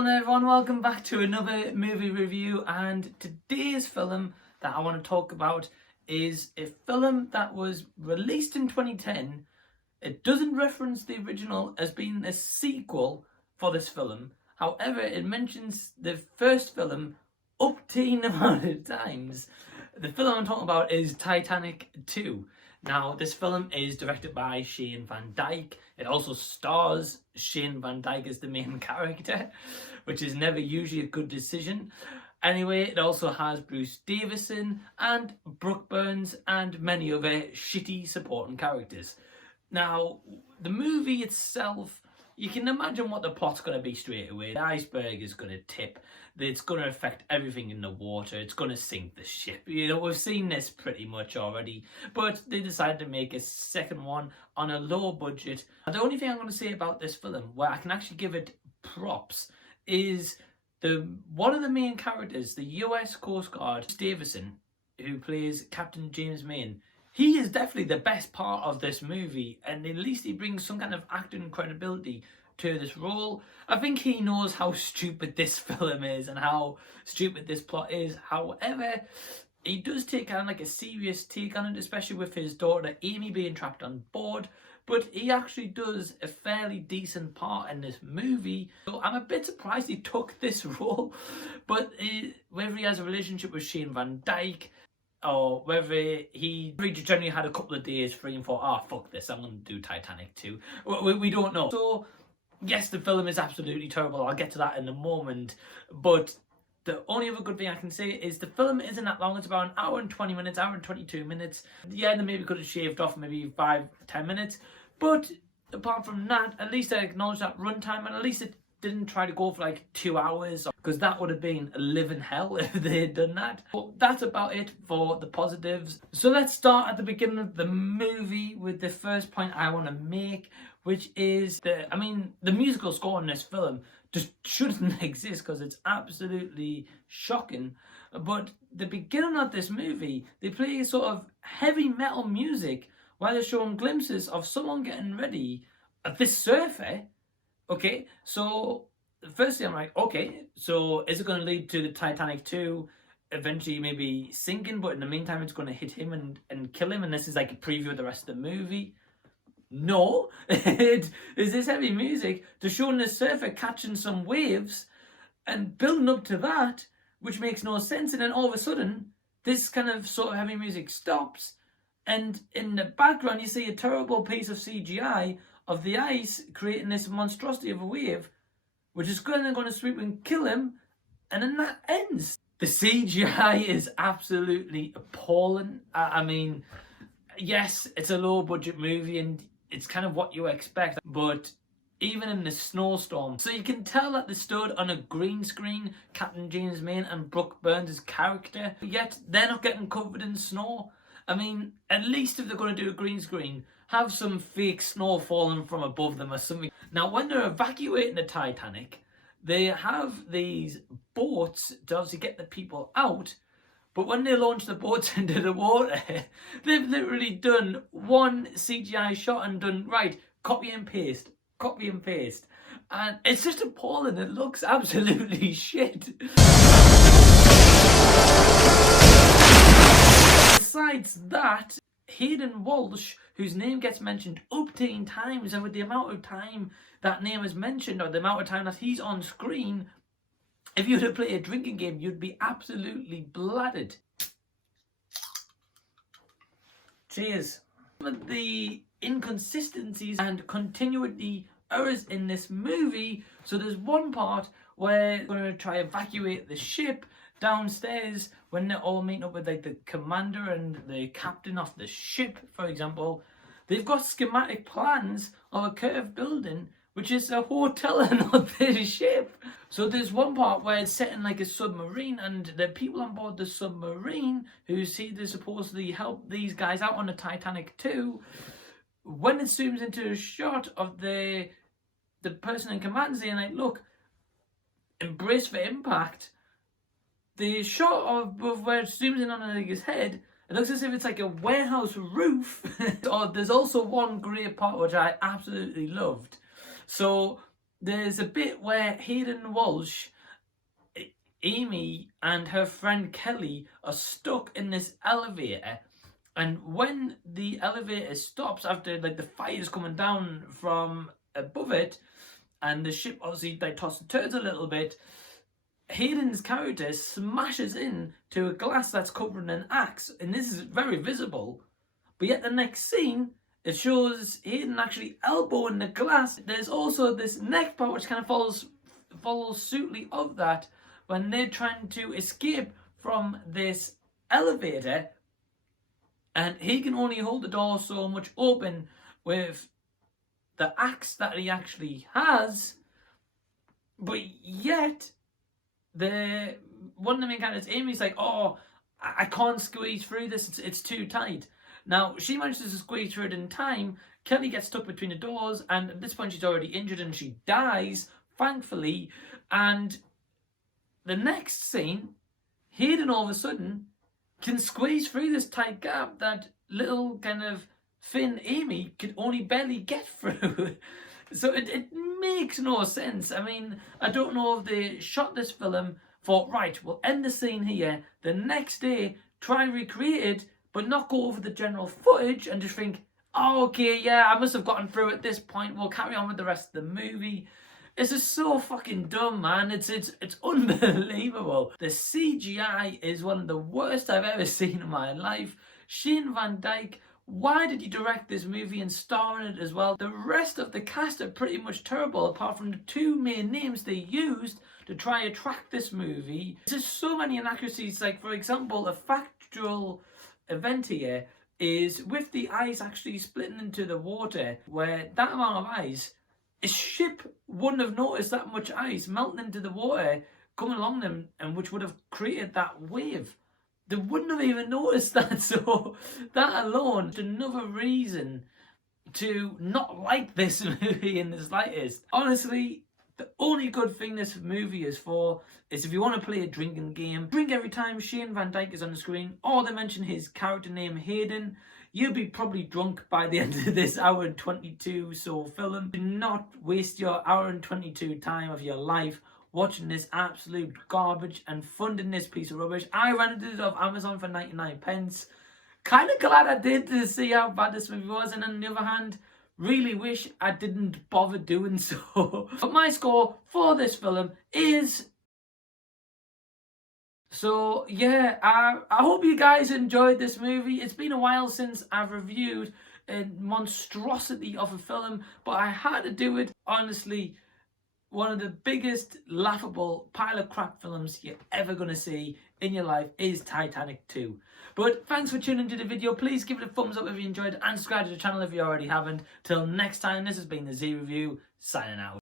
on everyone, welcome back to another movie review, and today's film that I want to talk about is a film that was released in 2010. It doesn't reference the original as being a sequel for this film. However, it mentions the first film up-teen amount of times. The film I'm talking about is Titanic 2. Now, this film is directed by Shane Van Dyke. It also stars Shane Van Dyke as the main character, which is never usually a good decision. Anyway, it also has Bruce Davison and Brooke Burns and many other shitty supporting characters. Now, the movie itself, you can imagine what the plot's going to be straight away. The iceberg is going to tip. It's going to affect everything in the water. It's going to sink the ship. You know, we've seen this pretty much already. But they decided to make a second one on a low budget. And the only thing I'm going to say about this film, where I can actually give it props, is one of the main characters, the US Coast Guard, Davison, who plays Captain James Main. He is definitely the best part of this movie, and at least he brings some kind of acting credibility to this role. I think he knows how stupid this film is and how stupid this plot is. However, he does take kind of like a serious take on it, especially with his daughter Amy being trapped on board. But he actually does a fairly decent part in this movie. So I'm a bit surprised he took this role. But whether he has a relationship with Shane Van Dyke, or whether he generally had a couple of days free and thought, fuck this, I'm going to do Titanic 2. We don't know. So, yes, the film is absolutely terrible. I'll get to that in a moment. But the only other good thing I can say is the film isn't that long. It's about an hour and 20 minutes, hour and 22 minutes. Yeah, they maybe could have shaved off maybe 5-10 minutes. But apart from that, at least I acknowledge that runtime, and at least it didn't try to go for like 2 hours, because that would have been a living hell if they had done that. But that's about it for the positives. So let's start at the beginning of the movie with the first point I want to make, which is the musical score in this film just shouldn't exist because it's absolutely shocking. But the beginning of this movie, they play sort of heavy metal music while they're showing glimpses of someone getting ready at this surfer. Okay, so firstly I'm like, okay, so is it going to lead to the Titanic 2 eventually maybe sinking, but in the meantime it's going to hit him and kill him, and this is like a preview of the rest of the movie? No, it is this heavy music to showing the surfer catching some waves and building up to that, which makes no sense, and then all of a sudden this kind of sort of heavy music stops, and in the background you see a terrible piece of CGI of the ice creating this monstrosity of a wave, which is going to sweep and kill him, and then that ends. The CGI is absolutely appalling. I mean, yes, it's a low budget movie and it's kind of what you expect, but even in the snowstorm, so you can tell that they stood on a green screen, Captain James Main and Brooke Burns' character, yet they're not getting covered in snow. I mean, at least if they're going to do a green screen, have some fake snow falling from above them or something. Now, when they're evacuating the Titanic, they have these boats to obviously get the people out, but when they launch the boats into the water, they've literally done one CGI shot and done, right, copy and paste, and it's just appalling. It looks absolutely shit. Besides that, Hayden Walsh, whose name gets mentioned up-teen times, and with the amount of time that name is mentioned, or the amount of time that he's on screen, if you were to play a drinking game, you'd be absolutely bladdered. Cheers. The inconsistencies and continuity errors in this movie. So there's one part where they're going to try to evacuate the ship downstairs when they're all meeting up with like the commander and the captain of the ship, for example. They've got schematic plans of a curved building, which is a hotel and not the ship. So there's one part where it's set in like a submarine, and the people on board the submarine who see they supposedly help these guys out on the Titanic 2, when it zooms into a shot of the person in command saying like, look, embrace for impact, the shot of where it zooms in on like his head, it looks as if it's like a warehouse roof. Or there's also one great part which I absolutely loved. So there's a bit where Hayden Walsh, Amy and her friend Kelly are stuck in this elevator, and when the elevator stops after like the fire's coming down from above it and the ship obviously like tosses and turns a little bit, Hayden's character smashes in to a glass that's covered in an axe, and this is very visible. But yet the next scene, it shows Hayden actually elbowing the glass. There's also this next part which kind of follows suitly of that, when they're trying to escape from this elevator, and he can only hold the door so much open with the axe that he actually has, but yet one of the main characters, Amy's like, oh, I can't squeeze through this, it's too tight. Now, she manages to squeeze through it in time. Kelly gets stuck between the doors, and at this point she's already injured and she dies, thankfully. And the next scene, Hayden all of a sudden can squeeze through this tight gap that little kind of thin Amy could only barely get through. So it makes no sense. I mean, I don't know if they shot this film, thought, right, we'll end the scene here, the next day try and recreate it, but not go over the general footage and just think, oh, okay, yeah, I must have gotten through at this point, we'll carry on with the rest of the movie. It's just so fucking dumb, man. It's unbelievable. The CGI is one of the worst I've ever seen in my life. Shane Van Dyke, why did you direct this movie and star in it as well? The rest of the cast are pretty much terrible, apart from the two main names they used to try and attract this movie. There's just so many inaccuracies. Like, for example, a factual event here is with the ice actually splitting into the water, where that amount of ice, a ship wouldn't have noticed that much ice melting into the water coming along them, and which would have created that wave. They wouldn't have even noticed that. So that alone is another reason to not like this movie in the slightest. Honestly, the only good thing this movie is for is if you want to play a drinking game. Drink every time Shane Van Dyke is on the screen, or they mention his character name Hayden. You'll be probably drunk by the end of this hour and 22 so film. Do not waste your hour and 22 time of your life watching this absolute garbage and funding this piece of rubbish. I rented it off Amazon for 99 pence. Kind of glad I did to see how bad this movie was, and on the other hand, really wish I didn't bother doing so. But my score for this film is... So yeah, I hope you guys enjoyed this movie. It's been a while since I've reviewed a monstrosity of a film, but I had to do it. Honestly, one of the biggest laughable pile of crap films you're ever going to see in your life is Titanic 2. But thanks for tuning into the video. Please give it a thumbs up if you enjoyed, and subscribe to the channel if you already haven't. Till next time, this has been the Z Review, signing out.